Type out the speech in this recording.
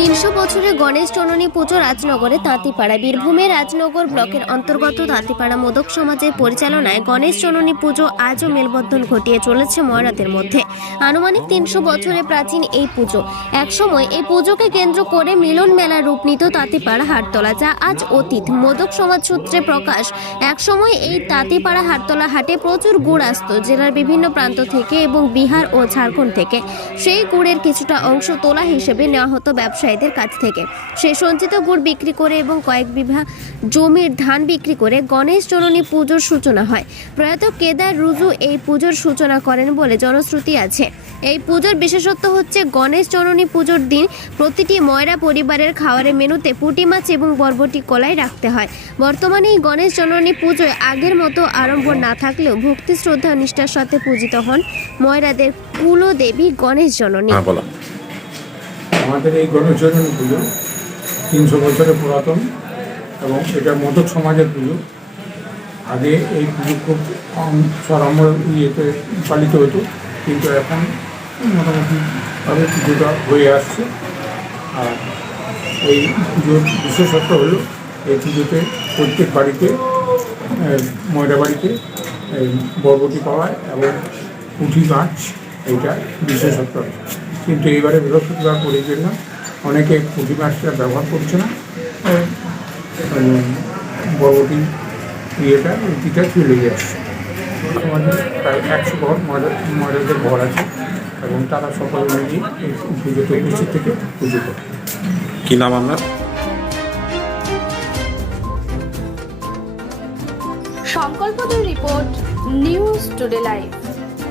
300 বছরের গণেশ জননী পুজো রাজনগরে তাঁতিপাড়া। বীরভূমের রাজনগর ব্লকের অন্তর্গত তাঁতিপাড়া মোদক সমাজের পরিচালনায় গণেশ জননী পুজো আজও মেলবন্ধন ঘটিয়ে চলেছে ময়রাদের মধ্যে। আনুমানিক 300 বছরের প্রাচীন এই পুজো। একসময় এই পুজোকে কেন্দ্র করে মিলন মেলার রূপ নিত তাঁতিপাড়া হাটতলা, যা আজ অতীত। মোদক সমাজ সূত্রে প্রকাশ, একসময় এই তাঁতিপাড়া হাটতলা হাটে প্রচুর গুড় আসতো জেলার বিভিন্ন প্রান্ত থেকে এবং বিহার ও ঝাড়খণ্ড থেকে। সেই গুড়ের কিছুটা অংশ তোলা হিসেবে নেওয়া হতো ব্যবসায়ীদের কাছ থেকে। সেই সঞ্চিত গুড় বিক্রি করে এবং কয়েক বিঘা জমির ধান বিক্রি করে গণেশ জননী পুজোর সূচনা হয়। প্রয়াত কেদার রুজু এই পুজোর সূচনা করেন বলে জনশ্রুতি আছে। এই পুজোর বিশেষত্ব হচ্ছে গণেশ জননী পুজোর দিন প্রতিটি ময়রা পরিবারের খাওয়ারের মেনুতে পুঁটি মাছ এবং বরবটি কলাই রাখতে হয়। বর্তমানে এই গণেশ জননী পুজোয় আগের মতো আড়ম্বর না থাকলেও ভক্তি, শ্রদ্ধা, নিষ্ঠার সাথে পূজিত হন ময়রাদের কুলদেবী গণেশ জননী। আমাদের এই গণেশ জননী পুজো 300 বছরের পুরাতন এবং এটা মোদক সমাজের পুজো। আগে এই পুজো খুব সরম্বর ইয়েতে পালিত হতো, কিন্তু এখন মোটামুটিভাবে পুজোটা হয়ে আসছে। আর এই পুজোর বিশেষত্ব হলো এই পুজোতে প্রত্যেক বাড়িতে, ময়রা বাড়িতে বরবটি পাওয়ায় এবং পুঁটি মাছ, এইটা বিশেষত্ব। কিন্তু এইবারে বৃহস্পতিবার পড়ে জন্য অনেকে পুঁটি মাছটা ব্যবহার করছে না, বরবটি ইয়েটা রুটিটা চলে যাচ্ছে। আমাদের প্রায় 100 ঘর ময়রাদের ঘর আছে এবং তারা সকলে মিলিয়ে এই পুজোতে উপস্থিত থেকে পুজো করে। কী নাম আপনার? সংকল্পদের রিপোর্ট, নিউজ টুডে লাইভ।